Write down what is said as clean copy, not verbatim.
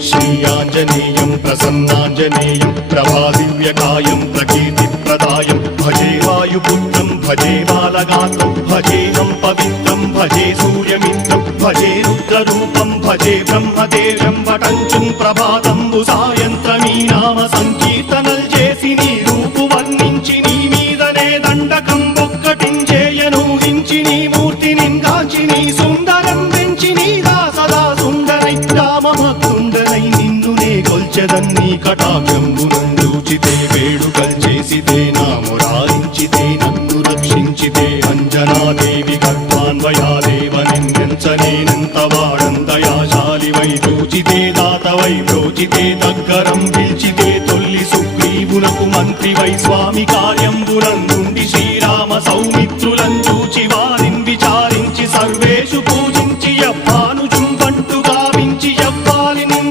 श्रीयाञ्जनेयं प्रसन्नाञ्जनेयं प्रभादिव्यकायं प्रकीर्तिप्रदायं भजे वायुपुत्रं भजे बालगात्रं भजेऽहं पवित्रं भजे सूर्यमित्रं भजे रुद्ररूपं भजे ब्रह्मदेवं वटञ्चुं प्रभाతంబు సాయంత్రమీ నామ సంకీర్తనల్ చేసి నీ రూపు వర్ణించి నీ మీదనే దండకం ఒక్కటించేయను హించి నీ మూర్తిని గాంచి నీ సుందరం పెంచి నీ దాసదా సుందరై రామభక్తుండనై నిన్నునే కొల్చెదన్ని కటాక్షంబునందూచితే వేడుకల్ చేసితే నా మురారించితే నన్ను రక్షించితే అంజనాదేవి గర్భాన్వయాదేవనెంచనేనంత వాడంతయాశాలివై చూచితే దాతవై ప్రోచితే దగ్గరం పిలిచితే తొల్లి సుగ్రీవునకు మంత్రివై స్వామి కార్యంబునందు